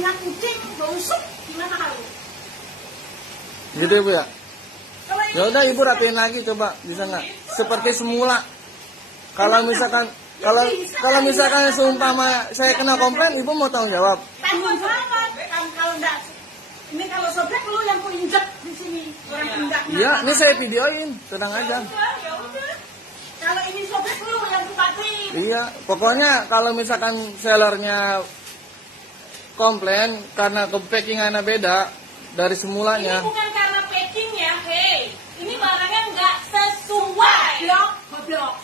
singa kucing, busuk, gimana halu? Gitu ya Bu ya? Ya udah Ibu rapiin lagi coba, bisa nggak? Seperti semula. Kalau misalkan seumpama saya kena komplain, Ibu mau tanggung jawab? Tanggung jawab. Kalau enggak, ini kalau sobek lu yang ku injek di sini. Orang injek. Iya, ini saya videoin, tenang aja. Ya udah. Kalau ini sobek lu yang ku patiin. Iya, pokoknya kalau misalkan sellernya komplain karena packingannya beda dari semulanya. Ini bukan karena packing ya, hei. Ini barangnya nggak sesuai. Goblok.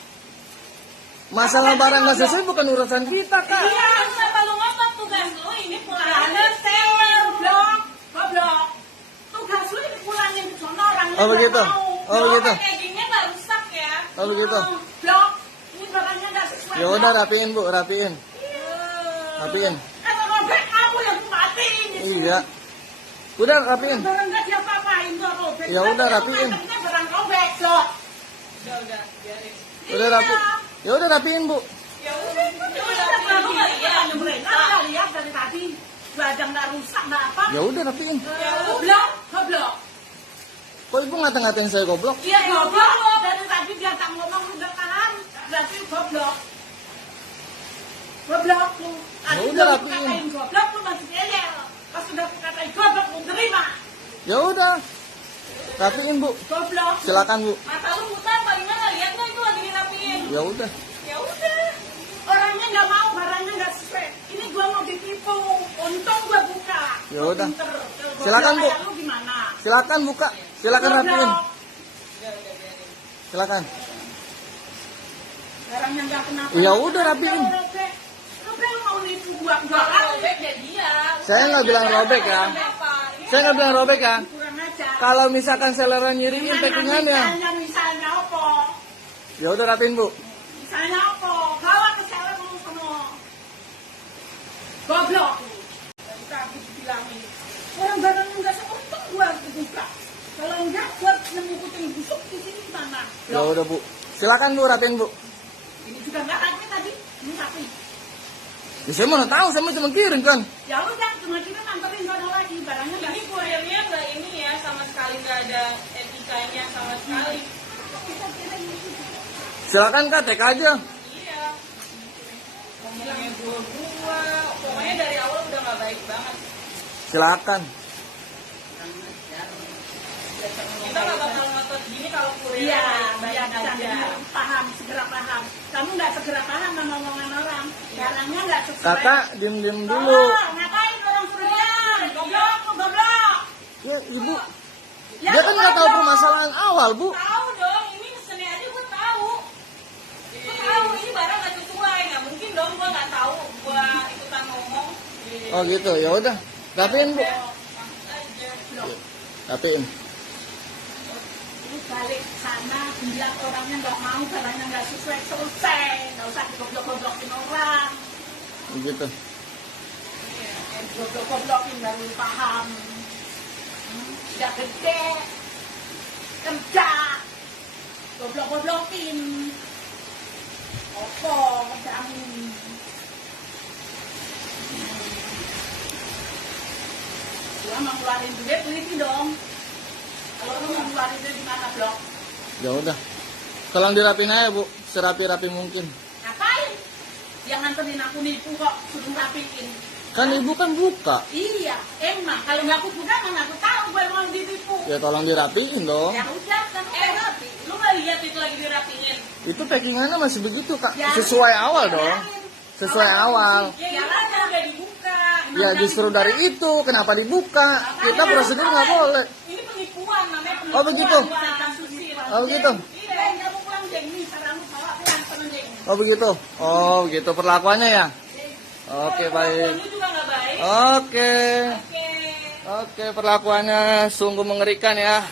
Masalah barang nggak sesuai bukan urusan kita, Kak. Iya, kenapa lu ngotot tugas lu? Ini pulangnya seller, goblok. Tugas lu ini pulangin ke sono orangnya. Oh begitu. Oh begitu. Packagingnya nggak rusak ya. Oh begitu. Blok. Ini barangnya nggak sesuai. Ya udah rapiin Bu, rapiin. Rapiin. Kalau robek kamu yang matiin. Iya. Udah rapiin. Barang nggak diapa-apain tuh robek. Ya udah rapiin. Barang robek, so. Udah, biarin. Udah rapiin. Ya udah rapiin Bu. Ya udah, kamu nggak lihat dari tadi. Badan nggak rusak, nggak apa. Ya udah rapiin. Goblok. Kok Ibu ngata-ngatain saya goblok? Iya goblok. Dari tadi dia tak ngomong udah tahan. Berarti goblok. Goblok lu. Ya udah rapiin. Katain goblok lu masih ngeyel. Pas sudah aku katain goblok lu terima. Ya udah. Rapiin Bu. Goblok. Silakan Bu. Mata lu buta apa gimana? Lihat nggak itu lagi dirapiin. Ya udah. Ya udah. Orangnya nggak mau, barangnya nggak sesuai. Ini gua mau ditipu. Untung gua buka. Ya Gua udah. pinter. Silakan, Bu. Kayak lu gimana? Silakan buka. Silakan rapiin. Silakan. Barangnya nggak kenapa. Ya udah rapiin. Robek lu mau nipu gua. Gua kan robek ya dia. Saya nggak bilang robek ya. Saya nggak bilang robek ya. Kurang aja. Kalau misalkan sellernya nyiriin packingannya. Misalnya apa? Ya udah rapiin Bu. Misalnya apa? Bawa ke seller lu semua. Goblok. Dari tadi dibilangin. Orang barangnya nggak seuntung gua buka. Kalau enggak, gua nemu kucing busuk di sini gimana? Ya udah Bu. Silakan Bu rapiin Bu. Ini juga nggak rapi tadi. Ini rapi. Ya, saya mana tahu, saya cuma kirim kan. Ya udah, cuma kita nganterin sana lagi. Barangnya nggak. Ini kurirnya nggak ini ya, sama sekali nggak ada etikanya sama sekali. Kita kirim itu. Silakan Kak, tek aja. Iya. Ngomongnya gua, pokoknya dari awal udah nggak baik banget. Silakan. Kita nggak bakal ngotot gini kalau kurirnya Iya, baik bisa aja. paham, segera paham. Kamu nggak segera paham sama omongan orang. Barangnya nggak sesuai. Kakak, diem dulu. Oh, ngapain orang suruh diam? Goblok, lu goblok. Ya Ibu. Ya, Dia kan nggak tahu goblok. permasalahan awal Bu. Tahu dong, ini mesennya aja gua tahu. Gua tahu ini barang nggak sesuai, nggak mungkin dong gua nggak tahu. Gua ikutan ngomong. Oh gitu, ya udah. Rapiin Bu. Rapiin. Lu balik sana, bilang orangnya nggak mau, barangnya nggak sesuai, selesai. Nggak usah digoblok-goblokin orang. Begitu. Goblok-goblokin baru paham. Udah gede, kerja, goblok-goblokin. Apa kerjamu? Gua mau keluarin duit, teliti dong. Kalau lu mau keluarin duit di mana, Blok? Ya udah. Tolong dirapin aja Bu, serapi-rapi mungkin. Ngapain? Yang nganterin aku nipu kok, suruh rapiin. Kan Ibu kan buka. Iya, emang. Kalau nggak aku buka, mana aku tahu gue mau ditipu. Ya tolong dirapiin dong. Ya udah, kan udah rapi. Lu nggak lihat itu lagi dirapiin? Itu packingannya masih begitu Kak. Ya, Sesuai awal dong. biarin. Sesuai awal. Ya itu kan udah dibuka. Ya justru dari itu kenapa dibuka? Kita prosedur nggak boleh. Ini penipuan namanya penipuan. Oh, begitu? Bukan kasusin. Oh begitu. Iya, kamu pulang Jeng nih, sekarang bawa pulang temen Jeng. Oh begitu. Oh begitu perlakuannya ya. Oke baik. Lu juga nggak baik. Oke. Oke. Oke perlakuannya sungguh mengerikan ya.